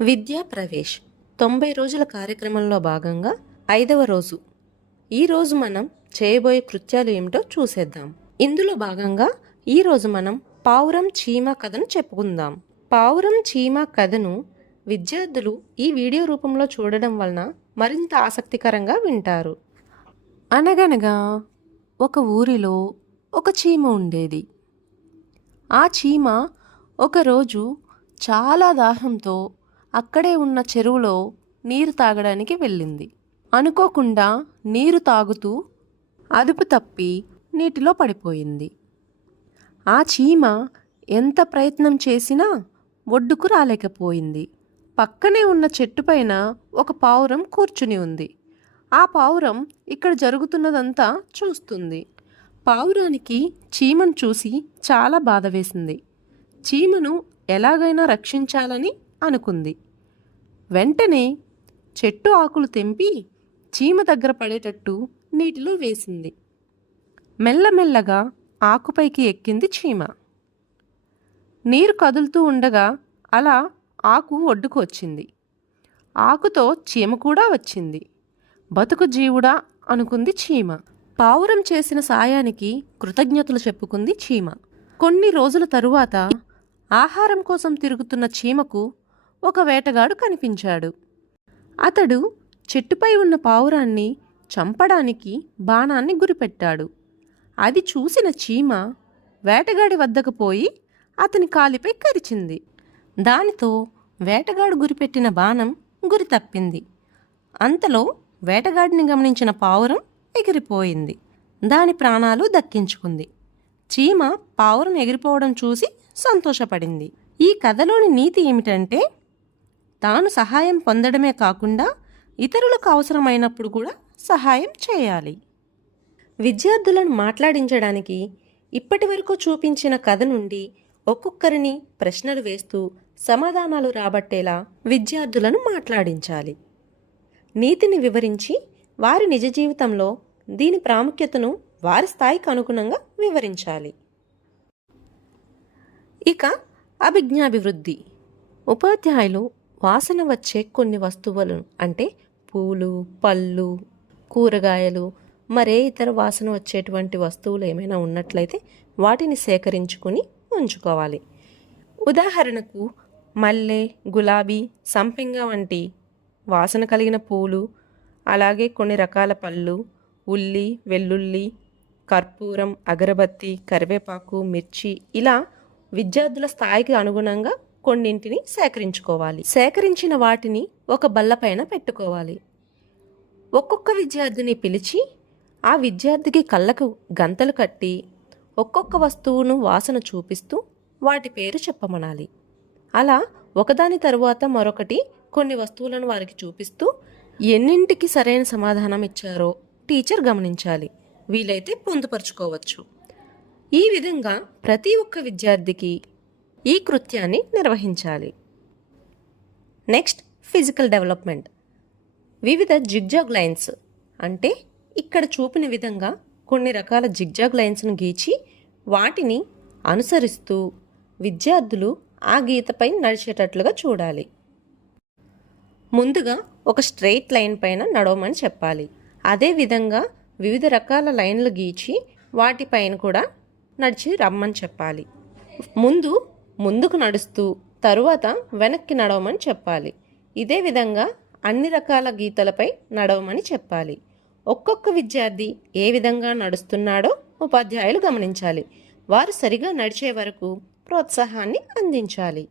విద్యా ప్రవేశ్ 90 రోజుల కార్యక్రమంలో భాగంగా 5వ రోజు. ఈరోజు మనం చేయబోయే కృత్యాలు ఏమిటో చూసేద్దాం. ఇందులో భాగంగా ఈరోజు మనం పావురం చీమ కథను చెప్పుకుందాం. పావురం చీమ కథను విద్యార్థులు ఈ వీడియో రూపంలో చూడడం వలన మరింత ఆసక్తికరంగా వింటారు. అనగనగా ఒక ఊరిలో ఒక చీమ ఉండేది. ఆ చీమ ఒకరోజు చాలా దాహంతో అక్కడే ఉన్న చెరువులో నీరు తాగడానికి వెళ్ళింది. అనుకోకుండా నీరు తాగుతూ అదుపు తప్పి నీటిలో పడిపోయింది. ఆ చీమ ఎంత ప్రయత్నం చేసినా ఒడ్డుకు రాలేకపోయింది. పక్కనే ఉన్న చెట్టుపైన ఒక పావురం కూర్చుని ఉంది. ఆ పావురం ఇక్కడ జరుగుతున్నదంతా చూస్తుంది. పావురానికి చీమను చూసి చాలా బాధ వేసింది. చీమను ఎలాగైనా రక్షించాలని అనుకుంది. వెంటనే చెట్టు ఆకులు తెంపి చీమ దగ్గర పడేటట్టు నీటిలో వేసింది. మెల్లమెల్లగా ఆకుపైకి ఎక్కింది చీమ. నీరు కదులుతూ ఉండగా అలా ఆకు ఒడ్డుకు వచ్చింది. ఆకుతో చీమ కూడా వచ్చింది. బతుకు జీవుడా అనుకుంది చీమ. పావురం చేసిన సాయానికి కృతజ్ఞతలు చెప్పుకుంది చీమ. కొన్ని రోజుల తరువాత ఆహారం కోసం తిరుగుతున్న చీమకు ఒక వేటగాడు కనిపించాడు. అతడు చెట్టుపై ఉన్న పావురాన్ని చంపడానికి బాణాన్ని గురిపెట్టాడు. అది చూసిన చీమ వేటగాడి వద్దకు పోయి అతని కాలిపై కరిచింది. దానితో వేటగాడు గురిపెట్టిన బాణం గురి తప్పింది. అంతలో వేటగాడిని గమనించిన పావురం ఎగిరిపోయింది. దాని ప్రాణాలు దక్కించుకుంది. చీమ పావురం ఎగిరిపోవడం చూసి సంతోషపడింది. ఈ కథలోని నీతి ఏమిటంటే, తాను సహాయం పొందడమే కాకుండా ఇతరులకు అవసరమైనప్పుడు కూడా సహాయం చేయాలి. విద్యార్థులను మాట్లాడించడానికి ఇప్పటి వరకు చూపించిన కథ నుండి ఒక్కొక్కరిని ప్రశ్నలు వేస్తూ సమాధానాలు రాబట్టేలా విద్యార్థులను మాట్లాడించాలి. నీతిని వివరించి వారి నిజ జీవితంలో దీని ప్రాముఖ్యతను వారి స్థాయికి అనుగుణంగా వివరించాలి. ఇక అభిజ్ఞాభివృద్ధి. ఉపాధ్యాయులు వాసన వచ్చే కొన్ని వస్తువులను అంటే పూలు, పళ్ళు, కూరగాయలు, మరే ఇతర వాసన వచ్చేటువంటి వస్తువులు ఏమైనా ఉన్నట్లయితే వాటిని సేకరించుకుని ఉంచుకోవాలి. ఉదాహరణకు మల్లె, గులాబీ, సంపెంగ వంటి వాసన కలిగిన పూలు, అలాగే కొన్ని రకాల పళ్ళు, ఉల్లి, వెల్లుల్లి, కర్పూరం, అగరబత్తి, కరివేపాకు, మిర్చి, ఇలా విద్యార్థుల స్థాయికి అనుగుణంగా కొన్నింటిని సేకరించుకోవాలి. సేకరించిన వాటిని ఒక బల్లపైన పెట్టుకోవాలి. ఒక్కొక్క విద్యార్థిని పిలిచి ఆ విద్యార్థికి కళ్ళకు గంతలు కట్టి ఒక్కొక్క వస్తువును వాసన చూపిస్తూ వాటి పేరు చెప్పమనాలి. అలా ఒకదాని తరువాత మరొకటి కొన్ని వస్తువులను వారికి చూపిస్తూ ఎన్నింటికి సరైన సమాధానం ఇచ్చారో టీచర్ గమనించాలి. వీలైతే పొందుపరుచుకోవచ్చు. ఈ విధంగా ప్రతి ఒక్క విద్యార్థికి ఈ కృత్యాన్ని నిర్వహించాలి. Next, physical development. వివిధ జిగ్జాగ్ లైన్స్ అంటే ఇక్కడ చూపిన విధంగా కొన్ని రకాల జిగ్జాగ్ లైన్స్ను గీచి వాటిని అనుసరిస్తూ విద్యార్థులు ఆ గీతపై నడిచేటట్లుగా చూడాలి. ముందుగా ఒక స్ట్రెయిట్ లైన్ పైన నడవమని చెప్పాలి. అదేవిధంగా వివిధ రకాల లైన్లు గీచి వాటిపైన కూడా నడిచి రమ్మని చెప్పాలి. ముందుకు నడుస్తూ తరువాత వెనక్కి నడవమని చెప్పాలి. ఇదే విధంగా అన్ని రకాల గీతలపై నడవమని చెప్పాలి. ఒక్కొక్క విద్యార్థి ఏ విధంగా నడుస్తున్నాడో ఉపాధ్యాయులు గమనించాలి. వారు సరిగా నడిచే వరకు ప్రోత్సాహాన్ని అందించాలి.